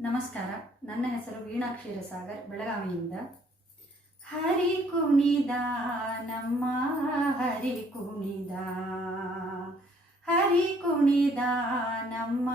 ನಮಸ್ಕಾರ. ನನ್ನ ಹೆಸರು ವೀಣಾ ಕ್ಷೀರಸಾಗರ್ ಬೆಳಗಾವಿಯಿಂದ. ಹರಿ ಕುಣಿದ ನಮ್ಮ ಹರಿ ಕುಣಿದ. ಹರಿ ಕುಣಿದ ನಮ್ಮ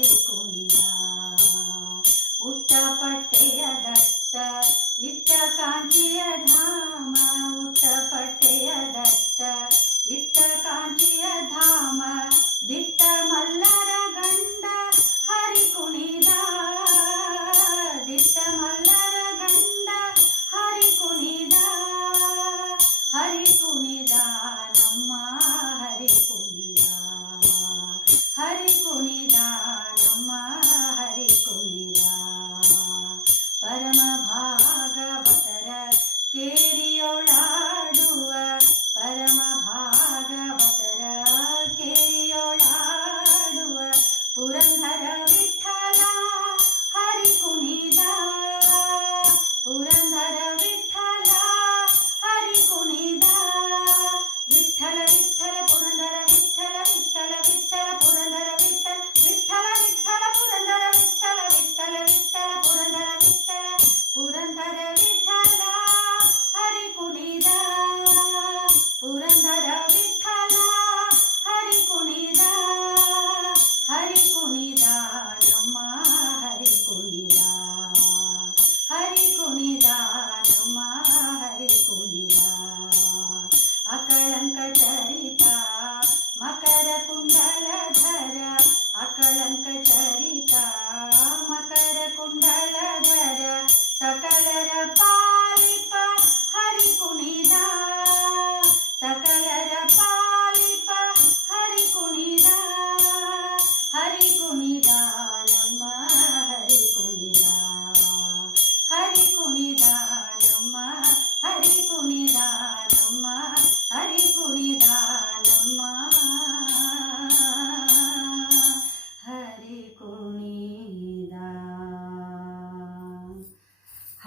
దిక్కునియా ఉట్ట పట్టేయ దట్ట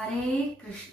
Hare Krishna.